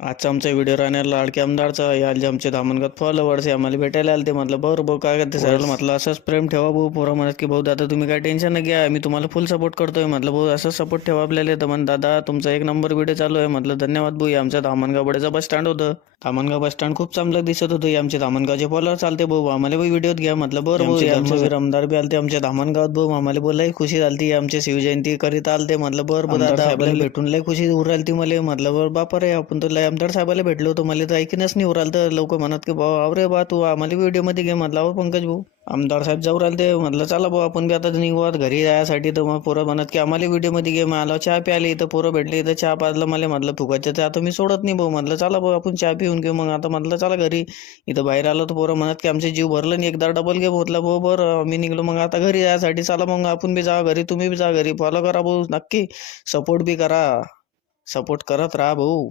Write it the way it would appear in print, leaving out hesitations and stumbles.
आजचा आमचा व्हिडिओ राहणार लाडके आमदारचा आज जे आमचे धामणगात फॉलोवर्स आहे आम्हाला भेटायला आले ते म्हटलं बरं भाऊ काय करते सर म्हटलं असंच प्रेम ठेवा भाऊ पोरं म्हणत की भाऊ दादा तुम्ही काय टेन्शन न घ्या मी तुम्हाला फुल सपोर्ट करतोय म्हटलं भाऊ असंच सपोर्ट ठेवा आपल्याला तर म्हण दादा तुमचा एक नंबर व्हिडिओ चालू आहे म्हटलं धन्यवाद भाऊ. आमच्या धामणगाव बडेचं बस स्टँड होतं. धामणगाव बस स्टँड खूप चांगलं दिसत होतं. आमचे धामणगावचे फॉलोअर चालते भाऊ आम्हाला भाऊ व्हिडिओत घ्या म्हटलं बरं भाऊ. आमचे आमदार बी आलते आमच्या धामणगावात भाऊ आम्हाला बोलाही खुशी झाली. आमच्या शिवजयंती करीत आलते म्हटलं बरं भाऊ दादा आपल्याला भेटून लय खुशी उर राहिली मला म्हटलं बरं बापा रे आपण तर लय आमदार साहेबाला भेटलो होतो मला तर ऐकणच नाही उराल तर लोक म्हणत की भाऊ अरे बा तू आम्हाला व्हिडिओ मध्ये घे म्हटलं अहो पंकज भाऊ आमदार साहेब जाऊ राहिले ते म्हटलं चला भाऊ आपण बी आता निघू घरी जायसाठी. तर मग पोरं म्हणत की आम्हाला व्हिडिओ मध्ये घे मला चहा प्यायला इथं पोरं भेटले इथं चहा पाजलं मला म्हटलं फुकायचं तर आता मी सोडत नाही भाऊ म्हटलं चला भाऊ आपण चहा पिऊन घेऊ. मग आता म्हटलं चला घरी इथं बाहेर आलो तर पोरं म्हणत की आमचे जीव भरलं नाही एकदा डबल घे म्हटलं भाऊ बरं मी निघलो. मग आता घरी जायसाठी चला मग आपण बी जा घरी तुम्ही बी जा घरी फॉलो करा भाऊ नक्की सपोर्ट बी करा सपोर्ट करत राहा भाऊ.